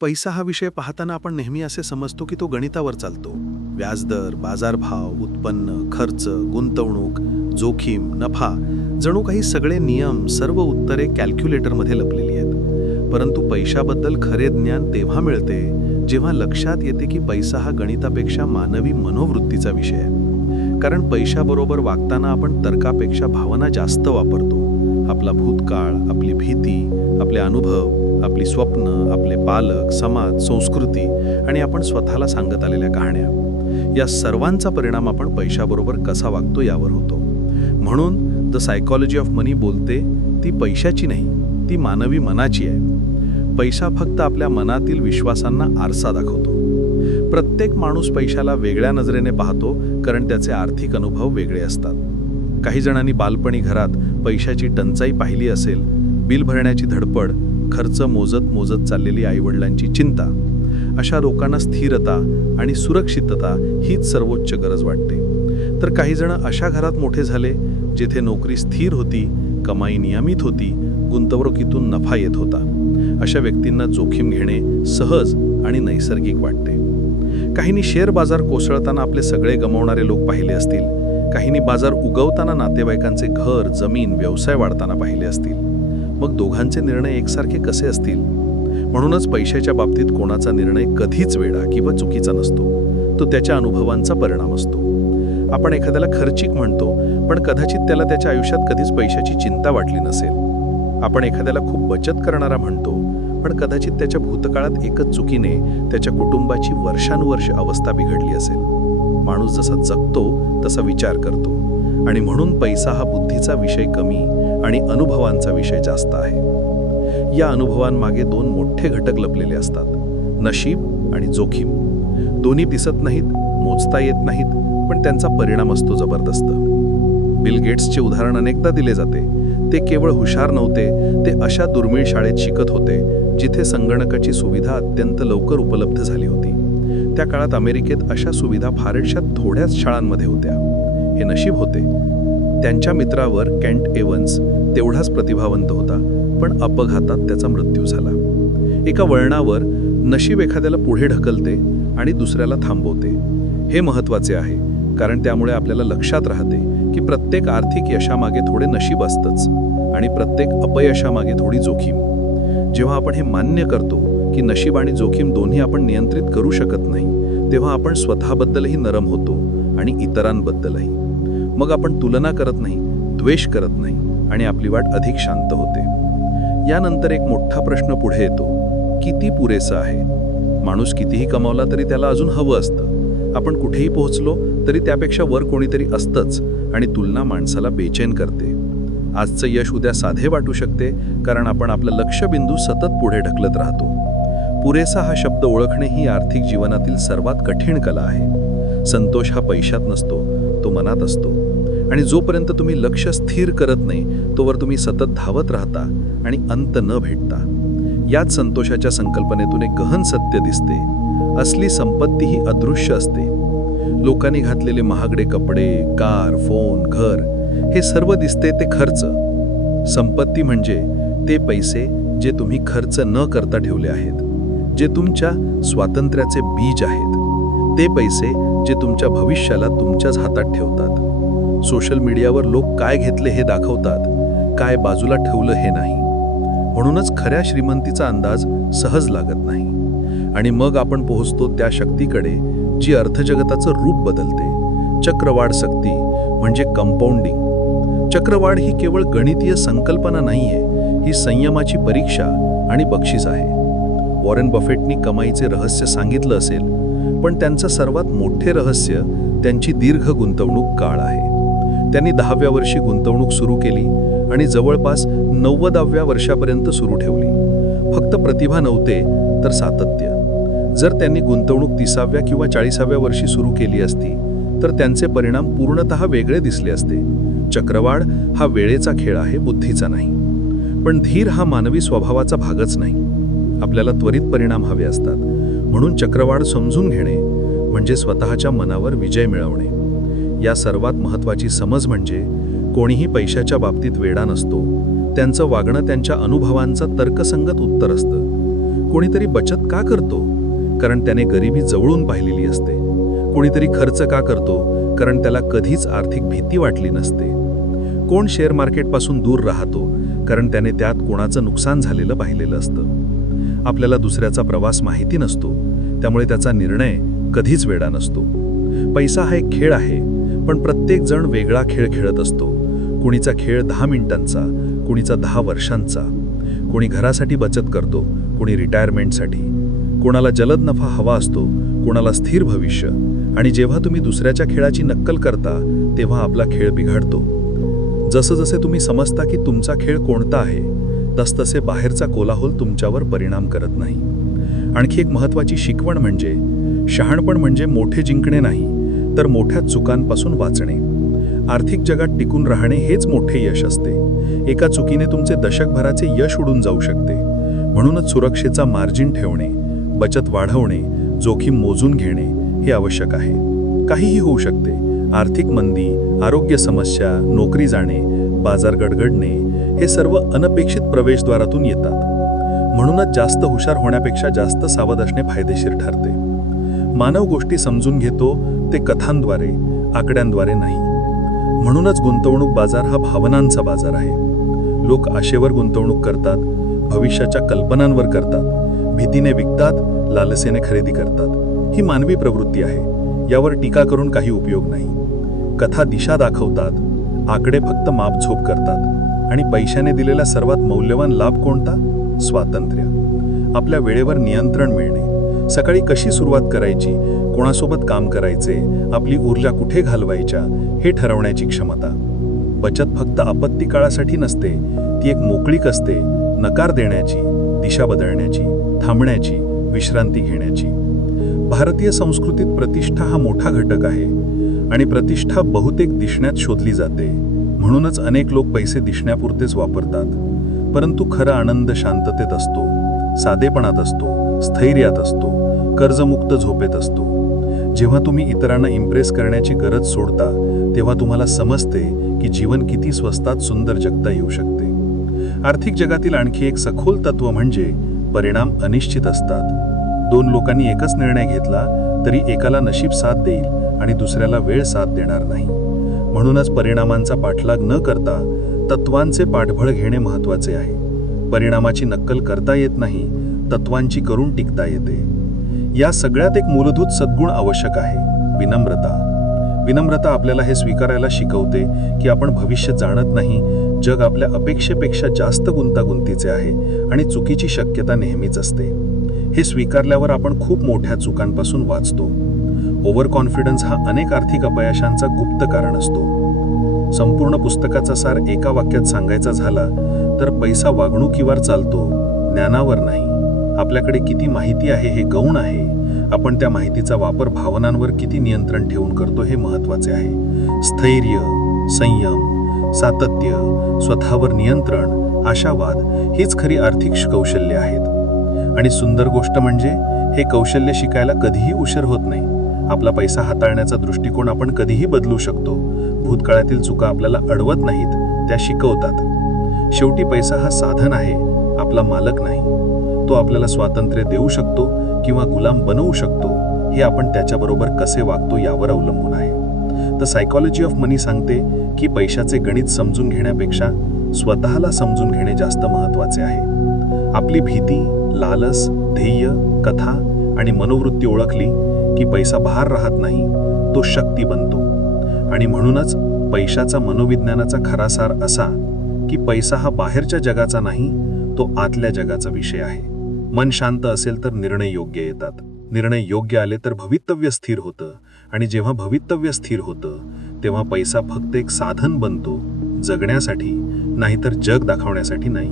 पैसा हा विषय पाहताना आपण नेहमी असे समजतो की तो गणितावर चालतो. व्याजदर बाजारभाव उत्पन्न खर्च गुंतवणूक जोखीम नफा जणू काही सगळे नियम सर्व उत्तरे कॅल्क्युलेटरमध्ये लपलेली आहेत. परंतु पैशाबद्दल खरे ज्ञान तेव्हा मिळते जेव्हा लक्षात येते की पैसा हा गणितापेक्षा मानवी मनोवृत्तीचा विषय आहे. कारण पैशाबरोबर वागताना आपण तर्कापेक्षा भावना जास्त वापरतो. आपला भूतकाळ आपली भीती आपले अनुभव आपली स्वप्न आपले पालक समाज संस्कृती आणि आपण स्वतःला सांगत आलेल्या कहाण्या. या सर्वांचा परिणाम आपण पैशाबरोबर कसा वागतो यावर होतो. म्हणून द सायकॉलॉजी ऑफ मनी बोलते ती पैशाची नाही ती मानवी मनाची आहे. पैसा फक्त आपल्या मनातील विश्वासांना आरसा दाखवतो. प्रत्येक माणूस पैशाला वेगळ्या नजरेने पाहतो कारण त्याचे आर्थिक अनुभव वेगळे असतात. काही जणांनी बालपणी घरात पैशाची टंचाई पाहिली असेल बिल भरण्याची धडपड खर्च मोजत मोजत चाललेली आईवडिलांची चिंता अशा लोकांना स्थिरता आणि सुरक्षितता हीच सर्वोच्च गरज वाटते. तर काही जण अशा घरात मोठे झाले जेथे नोकरी स्थिर होती कमाई नियमित होती गुंतवणुकीतून नफा येत होता. अशा व्यक्तींना जोखीम घेणे सहज आणि नैसर्गिक वाटते. काहींनी शेअर बाजार कोसळताना आपले सगळे गमावणारे लोक पाहिले असतील. काहींनी बाजार उगवताना नातेवाईकांचे घर जमीन व्यवसाय वाढताना पाहिले असतील. मग दोघांचे निर्णय एकसारखे कसे असतील? म्हणूनच पैशाच्या बाबतीत कोणाचा निर्णय कधीच वेळा किंवा चुकीचा नसतो. तो त्याच्या अनुभवांचा परिणाम असतो. आपण एखाद्याला खर्चिक म्हणतो पण कदाचित त्याला त्याच्या आयुष्यात कधीच पैशाची चिंता वाटली नसेल. आपण एखाद्याला खूप बचत करणारा म्हणतो पण कदाचित त्याच्या भूतकाळात एकच चुकीने त्याच्या कुटुंबाची वर्षानुवर्ष अवस्था बिघडली असेल. माणूस जसा जगतो तसा विचार करतो. आणि म्हणून पैसा हा बुद्धीचा विषय कमी आणि अनुभवांचा विषय जास्त आहे. या अनुभवांमागे दोन मोठे घटक लपलेले असतात. नशीब आणि जोखीम. दोन्ही दिसत नाहीत मोजता येत नाहीत पण त्यांचा परिणाम असतो जबरदस्त. बिल गेट्सचे उदाहरण अनेकदा दिले जाते. ते केवळ हुशार नव्हते ते अशा दुर्मिळ शाळेत शिकत होते जिथे संगणकाची सुविधा अत्यंत लवकर उपलब्ध झाली होती. त्या काळात अमेरिकेत अशा सुविधा फारशा थोड्याच शाळांमध्ये होत्या. हे नशीब होते त्यांच्या मित्रावर कॅन्ट एव्हन्स तेवढाच प्रतिभावंत होता पण अपघातात त्याचा मृत्यू झाला. एका वळणावर नशीब एखाद्याला पुढे ढकलते आणि दुसऱ्याला थांबवते. हे महत्त्वाचे आहे कारण त्यामुळे आपल्याला लक्षात राहते की प्रत्येक आर्थिक यशामागे थोडे नशीब असतंच आणि प्रत्येक अपयशामागे थोडी जोखीम. जेव्हा आपण हे मान्य करतो की नशीब आणि जोखीम दोन्ही आपण नियंत्रित करू शकत नाही तेव्हा आपण स्वतःबद्दलही नरम होतो आणि इतरांबद्दलही. मग आपण तुलना करत नाही द्वेष करत नाही आणि आपली वाट अधिक शांत होते. यानंतर एक मोठा प्रश्न पुढे येतो किती पुरेसं आहे? माणूस कितीही कमावला तरी त्याला अजून हवं असतं. आपण कुठेही पोहोचलो तरी त्यापेक्षा वर कोणीतरी असतंच आणि तुलना माणसाला बेचैन करते. आजचं यश उद्या साधे वाटू शकते कारण आपण आपलं लक्षबिंदू सतत पुढे ढकलत राहतो. पुरेसा हा शब्द ओळखणे ही आर्थिक जीवनातील सर्वात कठीण कला आहे. संतोष हा पैशात नसतो तो मनात असतो. आणि जोपर्यंत तुम्ही लक्ष स्थिर करत नाही तोवर तुम्ही सतत धावत राहता आणि अंत न भेटता. याच संतोषाच्या संकल्पनेतून एक गहन सत्य दिसते. असली संपत्ती ही अदृश्य असते. लोकांनी घातलेले महागडे कपडे कार फोन घर हे सर्व दिसते ते खर्च. संपत्ती म्हणजे ते पैसे जे तुम्ही खर्च न करता ठेवले आहेत जे तुमच्या स्वातंत्र्याचे बीज आहेत. ते पैसे जे तुमच्या भविष्याला तुमच्याच हातात ठेवतात. सोशल मीडियावर लोक काय घेतले हे दाखवतात काय बाजूला ठेवलं हे नाही. म्हणूनच खऱ्या श्रीमंतीचा अंदाज सहज लागत नाही. आणि मग आपण पोहोचतो त्या शक्तीकडे जी अर्थजगताचं रूप बदलते. चक्रवाढ शक्ती म्हणजे कंपाऊंडिंग चक्रवाढ ही केवळ गणितीय संकल्पना नाहीये ही संयमाची परीक्षा आणि बक्षीस आहे. वॉरेन बफेटनी कमाईचे रहस्य सांगितलं असेल पण त्यांचं सर्वात मोठे रहस्य त्यांची दीर्घ गुंतवणूक काळ आहे. त्यांनी दहाव्या वर्षी गुंतवणूक सुरू केली आणि जवळपास नव्वदाव्या वर्षापर्यंत सुरू ठेवली. फक्त प्रतिभा नव्हते तर सातत्य. जर त्यांनी गुंतवणूक तिसाव्या किंवा चाळीसाव्या वर्षी सुरू केली असती तर त्यांचे परिणाम पूर्णतः वेगळे दिसले असते. चक्रवाढ हा वेळेचा खेळ आहे बुद्धीचा नाही. पण धीर हा मानवी स्वभावाचा भागच नाही. आपल्याला त्वरित परिणाम हवे असतात. म्हणून चक्रवाढ समजून घेणे म्हणजे स्वतःच्या मनावर विजय मिळवणे. या सर्वात महत्त्वाची समज म्हणजे कोणीही पैशाच्या बाबतीत वेडा नसतो. त्यांचं वागणं त्यांच्या अनुभवांचं तर्कसंगत उत्तर असतं. कोणीतरी बचत का करतो? कारण त्याने गरिबी जवळून पाहिलेली असते. कोणीतरी खर्च का करतो? कारण त्याला कधीच आर्थिक भीती वाटली नसते. कोण शेअर मार्केटपासून दूर राहतो? कारण त्याने त्यात कोणाचं नुकसान झालेलं पाहिलेलं असतं. आपल्याला दुसऱ्याचा प्रवास माहिती नसतो. त्यामुळे त्याचा निर्णय कधीच वेडा नसतो. पैसा हा एक खेळ आहे पण प्रत्येक जण वेगळा खेळ खेळत असतो. कुणीचा खेळ दहा मिनिटांचा कुणीचा दहा वर्षांचा. कोणी घरासाठी बचत करतो कोणी रिटायरमेंटसाठी. कोणाला जलद नफा हवा असतो कोणाला स्थिर भविष्य. आणि जेव्हा तुम्ही दुसऱ्याच्या खेळाची नक्कल करता तेव्हा आपला खेळ बिघडतो. जसं जसे तुम्ही समजता की तुमचा खेळ कोणता आहे तसतसे बाहेरचा कोलाहोल तुमच्यावर परिणाम करत नाही. आणखी एक महत्त्वाची शिकवण म्हणजे शहाणपण म्हणजे मोठे जिंकणे नाही तर मोठ्या चुकांपासून वाचणे. आर्थिक जगात टिकून राहणे हेच मोठे यश असते. एका चुकीने तुमचे दशकभराचे यश उडून जाऊ शकते. म्हणूनच सुरक्षेचा मार्जिन ठेवणे बचत वाढवणे जोखीम मोजून घेणे हे आवश्यक आहे. काहीही होऊ शकते. आर्थिक मंदी आरोग्य समस्या नोकरी जाणे बाजार गडगडणे हे सर्व अनपेक्षित प्रवेशद्वारातून येतात. म्हणूनच जास्त हुशार होण्यापेक्षा जास्त सावध असणे फायदेशीर ठरते. मानव गोष्टी समजून घेतो ते कथांद्वारे आकड्यांद्वारे नाही. म्हणूनच गुंतवणूक बाजार हा भावनांचा बाजार आहे. लोक आशेवर गुंतवणूक करतात भविष्याच्या कल्पनांवर करतात भीतीने विकतात लालसेने खरेदी करतात. ही मानवी प्रवृत्ती आहे. यावर टीका करून काही उपयोग नाही. कथा दिशा दाखवतात. आकडे फक्त मापझोप करतात. आणि पैशाने दिलेला सर्वात मौल्यवान लाभ कोणता? स्वातंत्र्य. आपल्या वेळेवर नियंत्रण मिळणे. सकाळी कशी सुरुवात करायची? कोणासोबत काम करायचे? आपली ऊर्जा कुठे घालवायच्या? हे ठरवण्याची क्षमता. बचत फक्त आपत्ती काळासाठी नसते. ती एक मोकळीक असते नकार देण्याची दिशा बदलण्याची थांबण्याची विश्रांती घेण्याची. भारतीय संस्कृतीत प्रतिष्ठा हा मोठा घटक आहे. आणि प्रतिष्ठा बहुतेक दिसण्यात शोधली जाते. म्हणूनच अनेक लोक पैसे दिसण्यापुरतेच वापरतात. परंतु खरा आनंद शांततेत असतो साधेपणात असतो स्थैर्यात असतो कर्जमुक्त झोपेत असतो. जेव्हा तुम्ही इतरांना इम्प्रेस करण्याची गरज सोडता तेव्हा तुम्हाला समजते की जीवन किती स्वस्तात सुंदर जगता येऊ शकते. आर्थिक जगातील आणखी एक सखोल तत्व म्हणजे परिणाम अनिश्चित असतात. दोन लोकांनी एकच निर्णय घेतला तरी एकाला नशीब साथ देईल आणि दुसऱ्याला वेळ साथ देणार नाही. म्हणूनच परिणामांचा पाठलाग न करता तत्वांचे पाठबळ घेणे महत्त्वाचे आहे. परिणामाची नक्कल करता येत नाही तत्वांची करून टिकता येते. या सगळ्यात एक मूलभूत सद्गुण आवश्यक आहे विनम्रता. विनम्रता आपल्याला हे स्वीकारायला शिकवते की आपण भविष्य जाणत नाही जग आपल्या अपेक्षेपेक्षा जास्त गुंतागुंतीचे आहे आणि चुकीची शक्यता नेहमीच असते. हे स्वीकारल्यावर आपण खूप मोठ्या चुकांपासून वाचतो. ओव्हर कॉन्फिडन्स हा अनेक आर्थिक अपयशांचा गुप्त कारण असतो. संपूर्ण पुस्तकाचा सार एका वाक्यात सांगायचा झाला तर पैसा वागणुकीवर चालतो ज्ञानावर नाही. आपल्याकडे किती माहिती आहे हे गौण आहे. आपण त्या माहितीचा वापर भावनांवर किती नियंत्रण ठेवून करतो हे महत्त्वाचे आहे. स्थैर्य संयम सातत्य स्वतःवर नियंत्रण आशावाद हीच खरी आर्थिक कौशल्य आहेत. आणि सुंदर गोष्ट म्हणजे हे कौशल्य शिकायला कधीही उशीर होत नाही. आपला पैसा हाताळण्याचा दृष्टिकोन आपण कधीही बदलू शकतो. भूतकाळातील चुका आपल्याला अडवत नाहीत त्या शिकवतात. शेवटी पैसा हा साधन आहे आपला मालक नाही. तो आपल्याला स्वातंत्र्य देऊ शकतो किंवा गुलाम बनवू शकतो हे आपण त्याच्याबरोबर कसे वागतो यावर अवलंबून आहे. द सायकॉलॉजी ऑफ मनी सांगते की पैशाचे गणित समजून घेण्यापेक्षा स्वतःला समजून घेणे जास्त महत्त्वाचे आहे. आपली भीती लालस ध्येय कथा आणि मनोवृत्ती ओळखली की पैसा भार राहत नाही तो शक्ती बनतो. आणि म्हणूनच पैशाचा मनोविज्ञानाचा खरा सार असा की पैसा हा बाहेरच्या जगाचा नाही तो आतल्या जगाचा विषय आहे. मन शांत असेल तर निर्णय योग्य येतात. निर्णय योग्य आले तर भवितव्य स्थिर होतं. आणि जेव्हा भवितव्य स्थिर होतं तेव्हा पैसा फक्त एक साधन बनतो जगण्यासाठी नाहीतर जग दाखवण्यासाठी नाही.